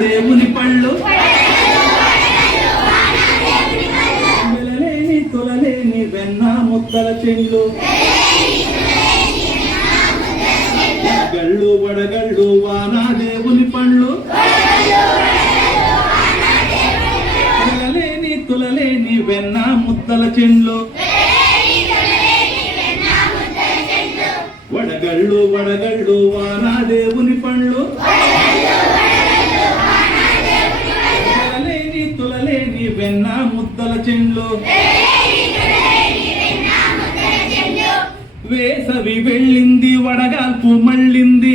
దేవుని పళ్ళు. వెలలేని తొలలేని వెన్న ముద్దల చెండు. గళ్ళు వడగళ్ళు వానా దేవుని పళ్ళు. వెలలేని తులలేని వెన్న ముద్దల చెండ్లు వడగళ్ళు వడగళ్ళు వానా దేవుని పండ్లు చెండ్లు వేసవి వెళ్ళింది వడగాల్పు మళ్ళింది.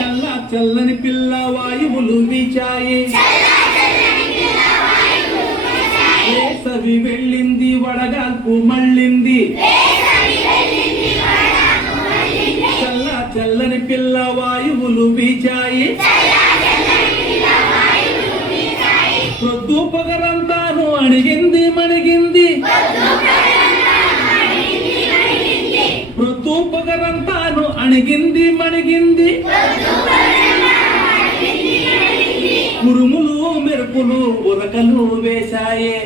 చల్ల చల్లని పిల్ల వాయువులు వీచాయి. వేసవి వెళ్ళింది వడగాల్పు మళ్ళింది. చల్ల చల్లని పిల్ల వాయువులు వీచాయి. మణిగింది మణిగింది ప్రొద్దు అణిగింది మణిగింది ఉరుములు మెరుపులు ఉరకలు వేశాయే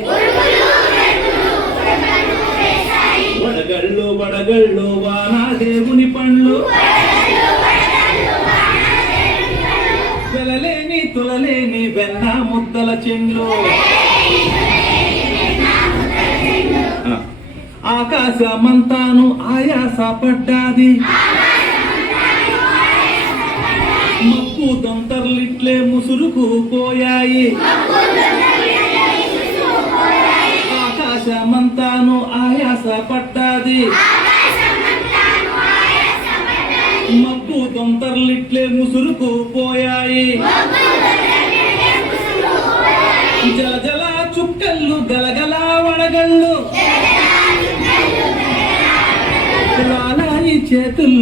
వడగళ్ళు వడగళ్ళు వానా దేవుని పండ్లు వెలలేని తులలేని వెన్న ముద్దల చెండ్లు ఆకాశమంతాను ఆయాస పడ్డాది మక్కు దొంతర్లిట్లే ముసురుకు పోయాయి ఆకాశమంతాను ఆయాస పడ్డాది మబ్బు దొంతర్లిట్లే ముసురుకు పోయాయి జల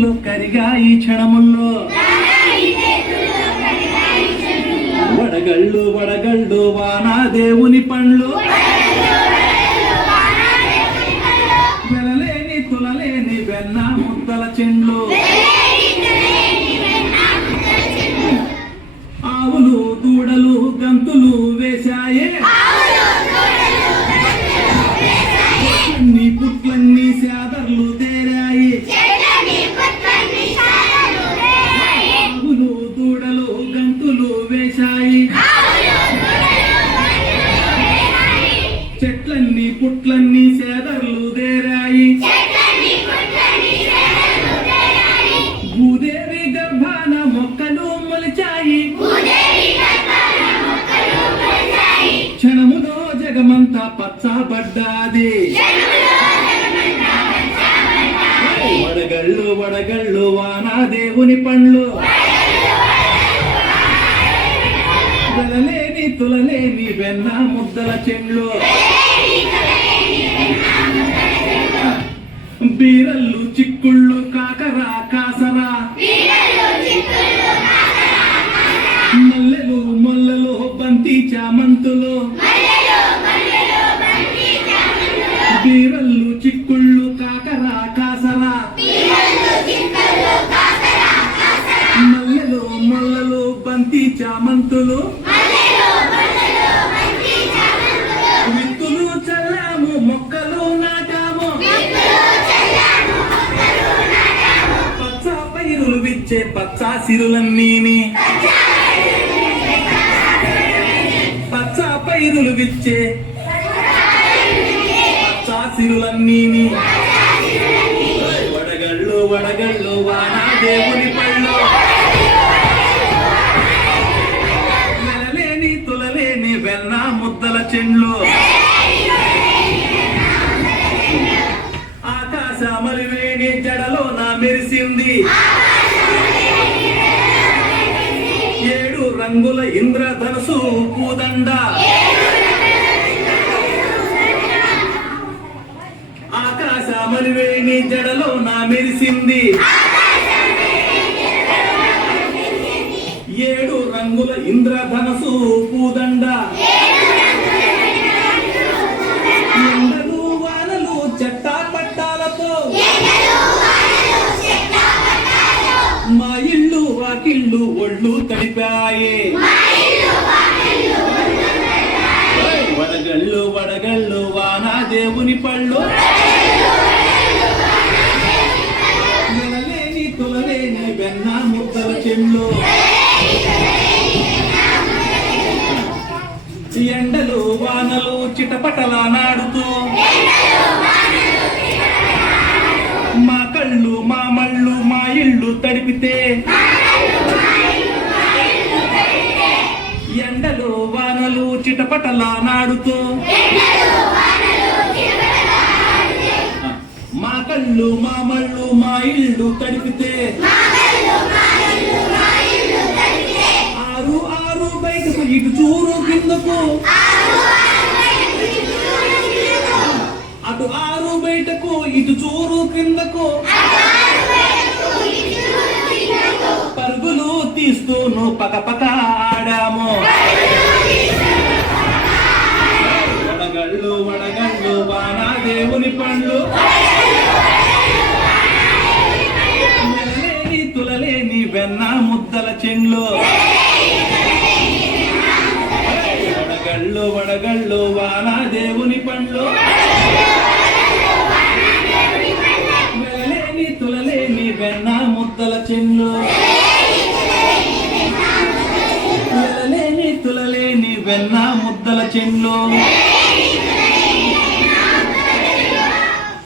చేతుల్లో ఈ క్షణముల్లో. వడగళ్ళు వడగళ్ళు వానా దేవుని పండ్లు. పచ్చబడ్డాది వడగళ్ళు వడగళ్ళు వానా దేవుని పండ్లు. తులలేని తులలేని వెన్న ముద్దల చెండ్లు. బీరల్లు చిక్కుళ్ళు కాకరా కాసరా. మల్లెలు మొల్లలు బంతి చామంతులు. బీరల్లు చిక్కుళ్ళు కాకరా కాసరా. మల్లెలు మల్లలు బంతి చామంతులు. విత్తులు చల్లాము మొక్కలు నాటాము. పచ్చ పైరులు విచ్చే పచ్చ సిరులన్నీని పచ్చ పైరులు విచ్చే పచ్చ వడగళ్ళు వడగళ్ళు వానా దేవుని పళ్ళు. నెలలేని తులలేని వెన్న ముద్దల చెండ్లు. ఆకాశ మలివేణి జడలో నా మెరిసింది. ఏడు రంగుల ఇంద్రధనసు పూదండ ఆకాశ మలివేణి జడలో నా మెరిసింది. ఏడు రంగుల ఇంద్రధనసు పూదండ ఎండలు వానలు చట్టా పట్టాలతో మా ఇల్లు వాకిళ్ళు ఒళ్ళు తడిపాయే. వడగళ్ళు వడగళ్ళు వానా దేవుని పళ్ళు. ముద్దల ఎండలు వానలు చిటపటలా నాడుతూ. మా కళ్ళు మా మళ్ళు మా ఇళ్ళు తడిపితే. ఎండలు వానలు చిటపటలా నాడుతూ. మా కళ్ళు మా మళ్ళు మా ఇళ్ళు తడిపితే. చూరు కిందకు. అటు ఆరు బయటకు ఇటు చూరు కిందకు. పరుగులు తీస్తూను పక పక ఆడాము. వడగళ్ళు వడగళ్ళు బాణా దేవుని పండ్లు తులలేని వెన్న ముద్దల చెండ్లు. పగళ్ళు వాన వానా దేవుని పండ్లు. వెలలేని తులలేని వెన్న ముద్దల చెండ్లు వెళ్ళలేని తులలేని వెన్న ముద్దల చెండ్లు